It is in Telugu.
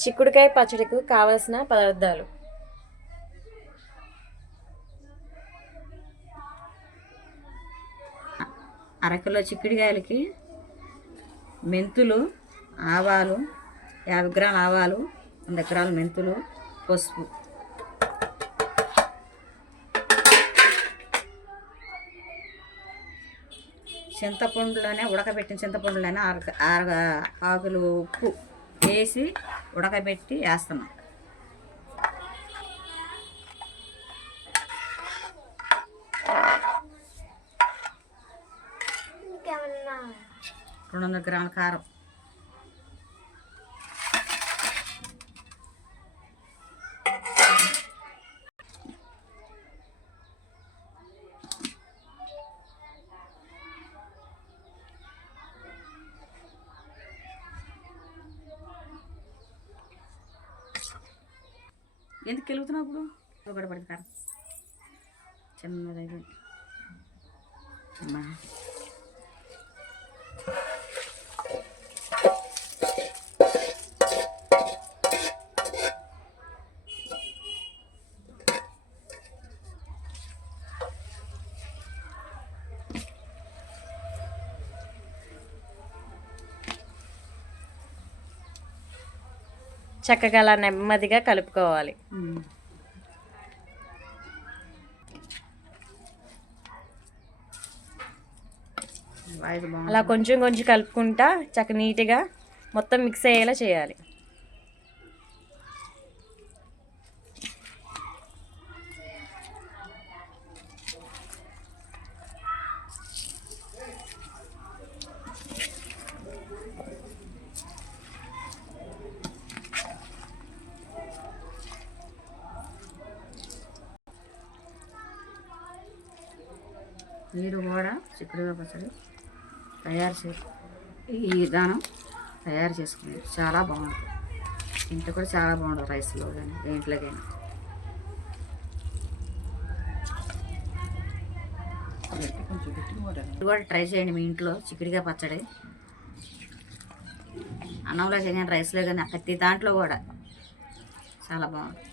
చిక్కుడుకాయ పచ్చడికి కావలసిన పదార్థాలు: అరకిలో చిక్కుడుకాయలకి మెంతులు, ఆవాలు, 50 గ్రాముల ఆవాలు, 100 గ్రాముల మెంతులు, పసుపు. చింతపండులోనే ఉడకబెట్టిన చింతపండులోనే ఆకులు ఉప్పు వేసి ఉడకబెట్టి వేస్తున్నాం. ఇంకేమన్నా 200 గ్రాముల కారం, ఎందుకు వెలుగుతున్నప్పుడు కూడా పడింది కారం చిన్నది. చక్కగా అలా నెమ్మదిగా కలుపుకోవాలి. అలా కొంచెం కొంచెం కలుపుకుంటా చక్కగా నీట్గా మొత్తం మిక్స్ అయ్యేలా చేయాలి. మీరు కూడా చిక్కుడుకాయ పచ్చడి ఈ విధానం తయారు చేసుకుని చాలా బాగుంటుంది. ఇంట్లో కూడా చాలా బాగుంటుంది, రైస్లో కానీ దేంట్లోకైనా. కూడా ట్రై చేయండి మీ ఇంట్లో చిక్కుడుకాయ పచ్చడి. అన్నంలో కానీ రైస్లో కానీ ప్రతి దాంట్లో కూడా చాలా బాగుంటుంది.